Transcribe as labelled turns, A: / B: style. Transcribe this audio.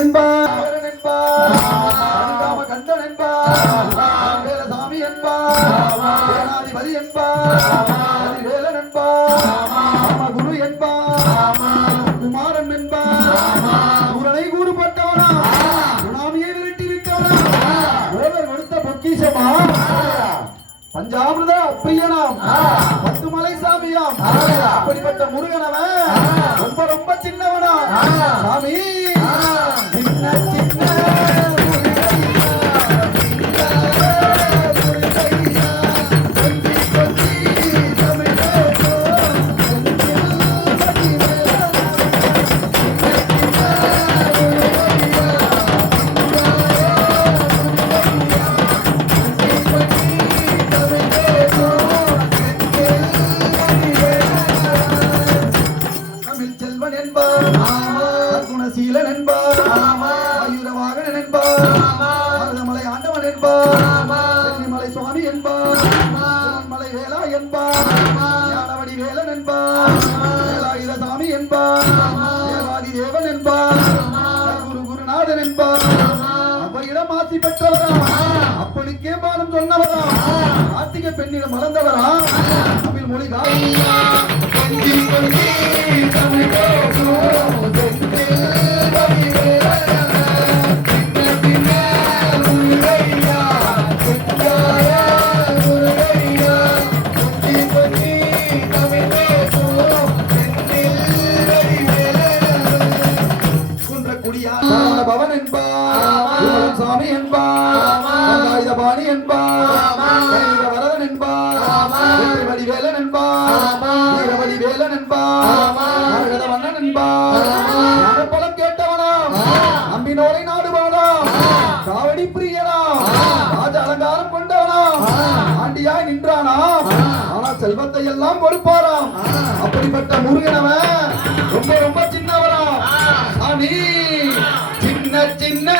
A: என்பா. என்பா. கந்தன் என்பா. குமாரன் என்பா. குரலை கூறுபட்டவனா. சுனாமியை விரட்டி விட்டவனா வேலர் கொடுத்த பொக்கிஷமா. பஞ்சாமிரத அப்பையனாம் பத்து அப்படிப்பட்ட முருகனவன் ரொம்ப ரொம்ப சின்னவனா. சாமி. மலை வேளா என்பார். ஞானவடி வேலன் என்பார். சாமி என்பார். தேவாதி தேவன் என்பார். குரு குருநாதன் என்பார். அவையிடம் ஆசி பெற்றவரா? அப்பனுக்கே பாடம் சொன்னவரா? கார்த்திகை பெண்ணிடம் மறந்தவரா தமிழ் மொழி காவியா சரவண பவன் என்பார் சாமி என்பார் வரதன் கேட்டவனாம் நம்பினோரை நாடுவானாம் காவடி பிரியனாம் ராஜ அலங்காரம் கொண்டவனாம் ஆண்டியாய் நின்றானாம் ஆனா செல்வத்தை எல்லாம் கொடுப்பாராம் அப்படிப்பட்ட முருகனவன் ரொம்ப ரொம்ப சின்னவராம் சாமி சின்ன சின்ன.